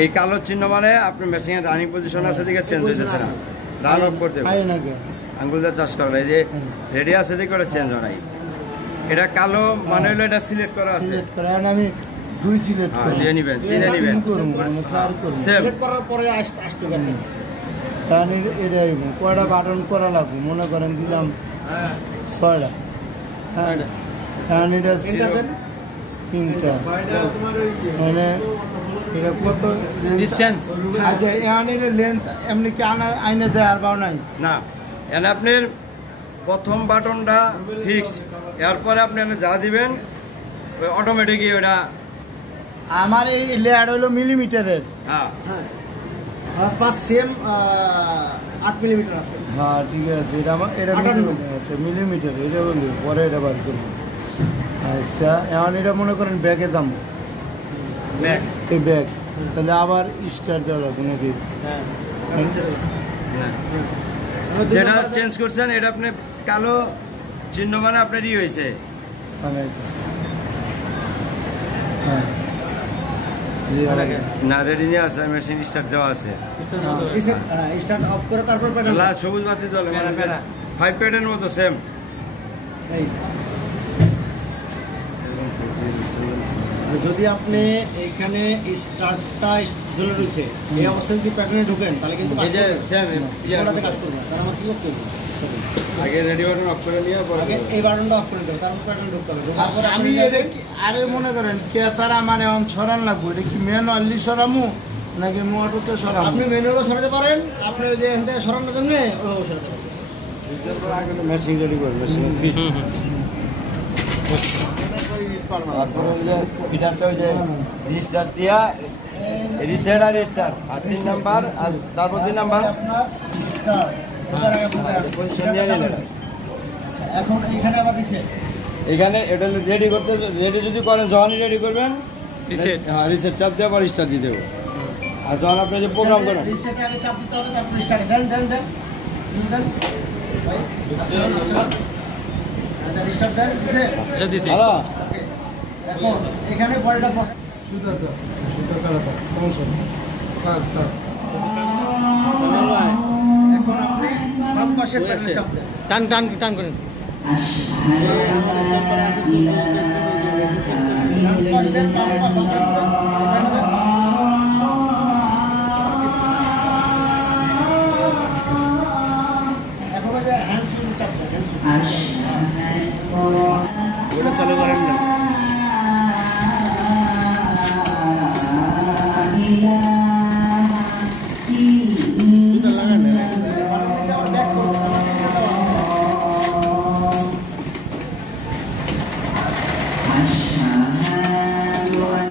এই কালো চিহ্ন মানে আপনার মেশিনের রানিং পজিশন আছে দিকে চেঞ্জ হয়েছে না, রান অফ করতে আঙ্গুল দিয়ে চাষ করা, এই যে রেডি আছে দিকে ওটা চেঞ্জ হয় নাই। এটা কালো মানে হলো এটা সিলেক্ট করা আছে, আমি দুই সিলেক্ট দিয়ে নেবেন, দিয়ে নেবেন সিলেক্ট করার পরে আসতে পারেন। তাহলে এটাই কয়টা বাটন করা লাগবে, মনে করেন দিলাম 6টা, হ্যাঁ তাহলে এটা 3টা, মানে এটা কত ডিসটেন্স। আচ্ছা এখানে এটা লেন্থ এমনি কি আইনে দেয় আর বাও নাই না, এখানে আপনার প্রথম বাটনটা ফিক্সড, এরপরে আপনি যা দিবেন ওই অটোমেটিকই ওটা। আমার এই লেয়ার হলো মিলিমিটারের, হ্যাঁ সেম 8 মিলিমিটার আছে। হ্যাঁ ঠিক আছে, এটা আমার এটা মিলিমিটার, এটা বলি পরে এটা বার করবো। আচ্ছা এখন এটা মনে করেন ব্যাগে দাম, এই ব্যাগ, তাহলে আবার স্টার্ট দেওয়া লাগবে নাকি? যেটা চেঞ্জ করছেন এটা আপনি কালো চিহ্ন মানে আপনার ই হয়েছে। না রেডি নিয়ে আছে, মেশিন স্টার্ট দেওয়া আছে, স্টার্ট অফ করে তারপর লাল সবুজ বাতি জ্বলে, 5 প্যাটার্নের মতো সেম। যদি আপনি এখানে স্টার্টটা জ্বলে রয়েছে এই অবস্থায় যদি প্যাটার্নে ঢোকেন তাহলে কিন্তু কাজ করবে। তার আমার কি করতে হবে, আগে রেডি বাটন অফ করে নিয়ে আগে এই বাটনটা অফ করে দেবো, তারপর প্যাটার্ন ঢুকতে হবে। তারপরে আমি আরে মনে করেন কে তারা মানে এখন সরান লাগবো, এটা কি ম্যানুয়ালি সরামু নাকি মোটরতে সরাম? আপনি ম্যানুয়ালও সরাতে পারেন, আপনি যে এখান থেকে সরানোর জন্য ওইভাবে সরাতে পারেন। মেশিন রেডি করবেন, মেশিন ফিট। তারপরে ওই যে ফিটারটা ওই যে রিস্টার্ট দিয়া রিসেট আর রিস্টার্ট আর 3 নাম্বার আর তারপর 3 নাম্বার স্টার্ট পজিশন নিয়ে নিলেন। এখন এখানে আবার রিসেট, এখানে এটা রেডি করতে, রেডি যদি করেন যখনই রেডি করবেন রিসেট, হ্যাঁ রিসেট চাপ দিয়ে আবার স্টার্ট দিয়ে দেবো। আর যখন আপনি যে প্রোগ্রাম করেন রিসেটে আগে চাপ দিতে হবে, তারপর স্টার্ট দেন দেন দেন দেন ভাই আচ্ছা রিস্টার্ট দেন রিসেট এটা দিছি। হ্যালো এখন এখানে বলটা সুদা দাও, সুদা কাটা দাও, সমস্যা নেই। থাক থাক এখন আপনি বাম পাশে প্যাডেল চাপ দেন, টান টান টান করেন। বাম পাশে